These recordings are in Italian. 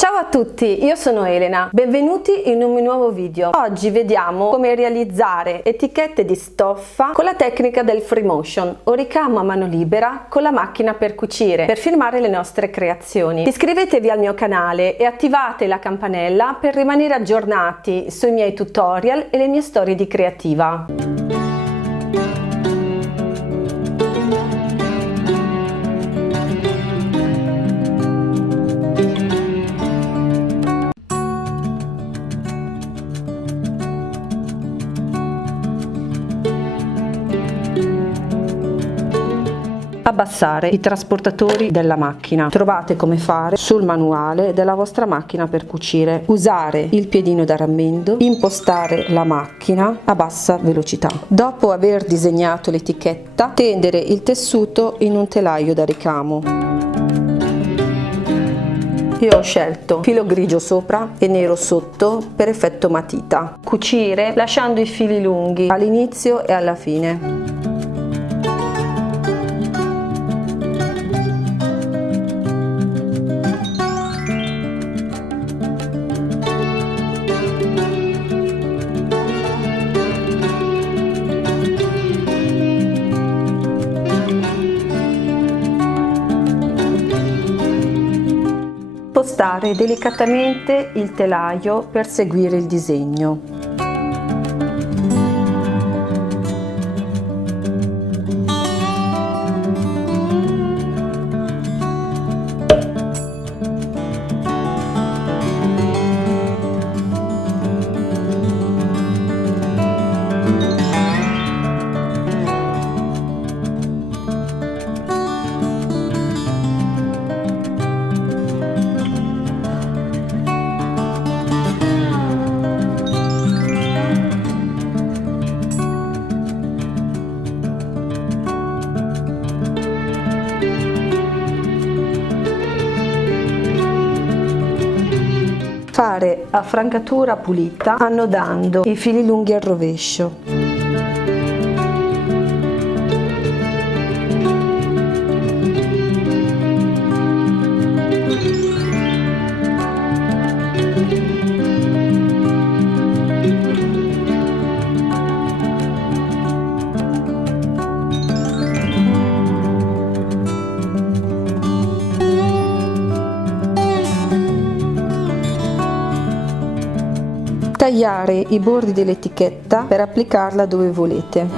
Ciao a tutti, io sono Elena, benvenuti in un nuovo video. Oggi vediamo come realizzare etichette di stoffa con la tecnica del free motion o ricamo a mano libera con la macchina per cucire per filmare le nostre creazioni. Iscrivetevi al mio canale e attivate la campanella per rimanere aggiornati sui miei tutorial e le mie storie di creativa. Abbassare i trasportatori della macchina. Trovate come fare sul manuale della vostra macchina per cucire. Usare il piedino da rammendo, impostare la macchina a bassa velocità. Dopo aver disegnato l'etichetta, tendere il tessuto in un telaio da ricamo. Io ho scelto filo grigio sopra e nero sotto per effetto matita. Cucire lasciando i fili lunghi all'inizio e alla fine. Spostare delicatamente il telaio per seguire il disegno. Fare a francatura pulita annodando i fili lunghi al rovescio. Tagliare i bordi dell'etichetta per applicarla dove volete.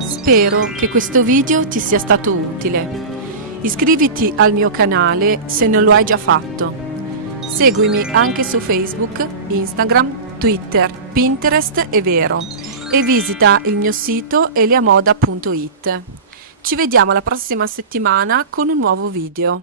Spero che questo video ti sia stato utile. Iscriviti al mio canale se non lo hai già fatto. Seguimi anche su Facebook, Instagram, Twitter, Pinterest e Vero e visita il mio sito eliamoda.it. Ci vediamo la prossima settimana con un nuovo video.